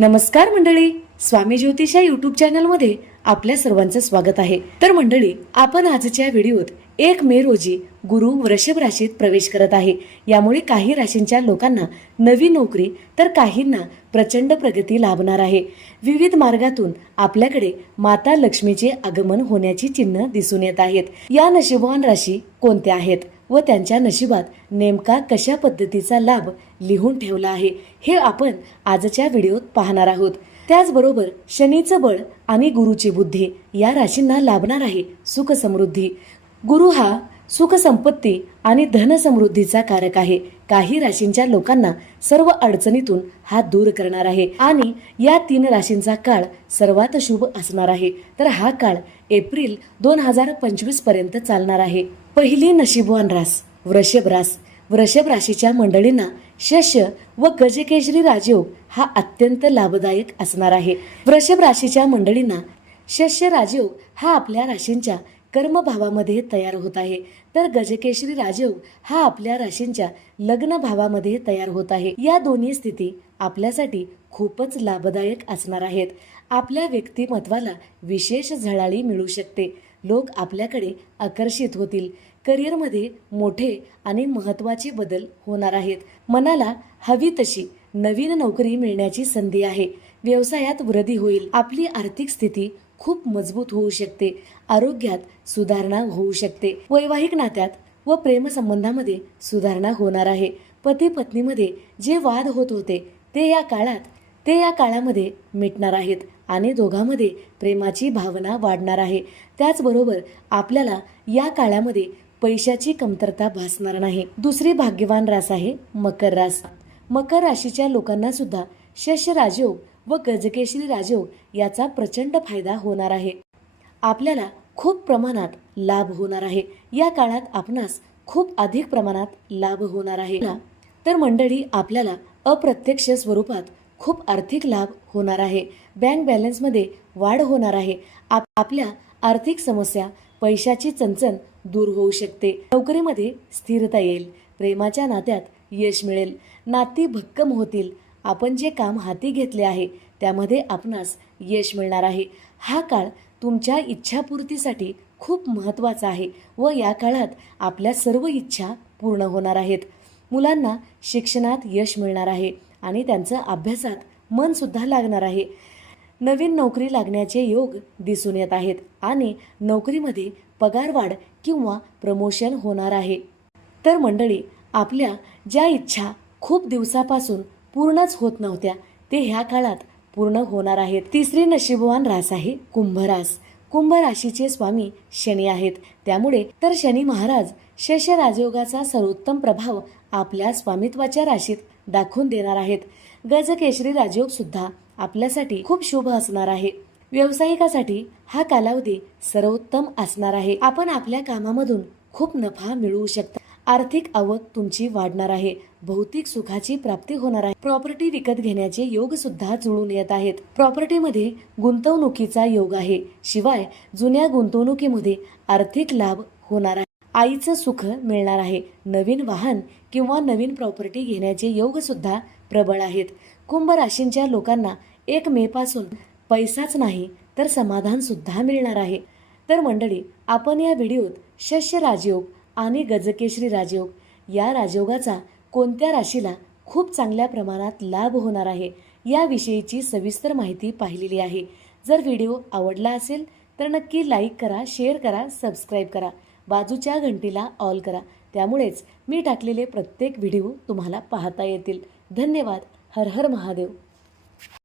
नमस्कार मंडळी. स्वामी ज्योतिषा युट्यूब चॅनलमध्ये आपल्या सर्वांचं स्वागत आहे. तर मंडळी आपण आजच्या व्हिडिओत एक मे रोजी गुरु वृषभ राशीत प्रवेश करत आहे. यामुळे काही राशींच्या लोकांना नवी नोकरी तर काहींना प्रचंड प्रगती लाभणार आहे. विविध मार्गातून आपल्याकडे माता लक्ष्मीचे आगमन होण्याची चिन्ह दिसून येत आहेत. या नशिबवान राशी कोणत्या आहेत? व त्यांच्या नशिबात नेमका कशा पद्धतीचा लाभ लिहून ठेवला आहे हे आपण आजच्या व्हिडिओत पाहणार आहोत. त्याचबरोबर शनीचं बळ आणि गुरुची बुद्धी या राशींना लाभणार आहे सुख समृद्धी. गुरु हा सुखसंपत्ती आणि धन समृद्धीचा कारक आहे. काही राशींच्या लोकांना सर्व अडचणीतून हा दूर करणार आहे. आणि या तीन राशींचा काळ सर्वात शुभ असणार आहे. तर हा काळ एप्रिल दोन हजार पंचवीसपर्यंत चालणार आहे. पहिली नशीबवान रास वृषभ रास. वृषभ राशीच्या मंडळींना शस्य व गजकेशरी राजयोग हा अत्यंत लाभदायक असणार आहे. वृषभ राशीच्या मंडळींना शस्य राजयोग हा आपल्या राशींच्या कर्मभावामध्ये तयार होत आहे. तर गजकेशरी राजयोग हा आपल्या राशींच्या लग्न भावामध्ये तयार होत आहे. या दोन्ही स्थिती आपल्यासाठी खूपच लाभदायक असणार आहेत. आपल्या व्यक्तिमत्वाला विशेष झळाळी मिळू शकते. लोक आपल्याकडे आकर्षित होतील. करिअरमध्ये मोठे आणि महत्त्वाचे बदल होणार आहेत. मनाला हवी तशी नवीन नोकरी मिळण्याची संधी आहे. व्यवसायात वृद्धी होईल. आपली आर्थिक स्थिती खूप मजबूत होऊ शकते आरोग्यात सुधारणा होऊ शकते. वैवाहिक नात्यात व प्रेमसंबंधामध्ये सुधारणा होणार आहे. पती पत्नीमध्ये जे वाद होत होते ते या काळात ते या काळामध्ये मिटणार आहेत आणि दोघांमध्ये प्रेमाची भावना वाढणार आहे. त्याचबरोबर आपल्याला या काळामध्ये पैशाची कमतरता भासणार नाही. दुसरी भाग्यवान रास आहे मकर रास. मकर राशीच्या लोकांना सुद्धा शश राजयोग व गजकेशरी राजयोग याचा प्रचंड फायदा होणार आहे. आपल्याला खूप प्रमाणात लाभ होणार आहे. या काळात आपणास खूप अधिक प्रमाणात लाभ होणार आहे. तर मंडळी आपल्याला अप्रत्यक्ष स्वरूपात खूप आर्थिक लाभ होणार आहे. बँक बॅलन्समध्ये वाढ होणार आहे. आप आपल्या आर्थिक समस्या पैशाची चणचण दूर होऊ शकते. नोकरीमध्ये स्थिरता येईल. प्रेमाच्या नात्यात यश मिळेल. नाती भक्कम होतील. आपण जे काम हाती घेतले आहे त्यामध्ये आपणास यश मिळणार आहे. हा काळ तुमच्या इच्छापूर्तीसाठी खूप महत्त्वाचा आहे व या काळात आपल्या सर्व इच्छा पूर्ण होणार आहेत. मुलांना शिक्षणात यश मिळणार आहे आणि त्यांचं अभ्यासात मनसुद्धा लागणार आहे. नवीन नोकरी लागण्याचे योग दिसून येत आहेत आणि नोकरीमध्ये पगारवाढ किंवा प्रमोशन होणार आहे. तर मंडळी आपल्या ज्या इच्छा खूप दिवसापासून पूर्णच होत नव्हत्या. ते ह्या काळात पूर्ण होणार आहेत. तिसरी नशीबवान रास आहे कुंभरास. कुंभ राशीचे स्वामी शनी आहेत. त्यामुळे तर शनी महाराज शेष राजयोगाचा सर्वोत्तम प्रभाव आपल्या स्वामित्वाच्या राशीत दाखवून देणार आहेत. गजकेशरी राजयोग सुद्धा आपल्यासाठी खूप शुभ असणार आहे. व्यावसायिकासाठी हा कालावधी सर्वोत्तम असणार आहे. आपण आपल्या कामामधून खूप नफा मिळवू शकता. आर्थिक आवक तुमची वाढणार आहे. भौतिक सुखाची प्राप्ती होणार आहे. प्रॉपर्टी विकत घेण्याचे योग सुद्धा जुळून येत आहेत. प्रॉपर्टीमध्ये गुंतवणुकीचा योग आहे. शिवाय जुन्या गुंतवणुकीमध्ये आर्थिक लाभ होणार आहे. आईचं सुख मिळणार आहे. नवीन वाहन किंवा नवीन प्रॉपर्टी घेण्याचे योग सुद्धा प्रबळ आहेत. कुंभ राशींच्या लोकांना एक मे पासून पैसाच नाही तर समाधान सुद्धा मिळणार आहे. तर मंडळी आपण या व्हिडिओत शस्य राजयोग आणि गजकेश्री राजयोग. या राजयोगाचा कोणत्या राशीला खूप चांगल्या प्रमाणात लाभ होणार आहे याविषयीची सविस्तर माहिती पाहिलेली आहे. जर व्हिडिओ आवडला असेल तर नक्की लाईक करा शेअर करा सबस्क्राईब करा. बाजूच्या घंटीला ऑल करा. त्यामुळेच मी टाकलेले प्रत्येक व्हिडिओ तुम्हाला पाहता येतील. धन्यवाद. हर हर महादेव.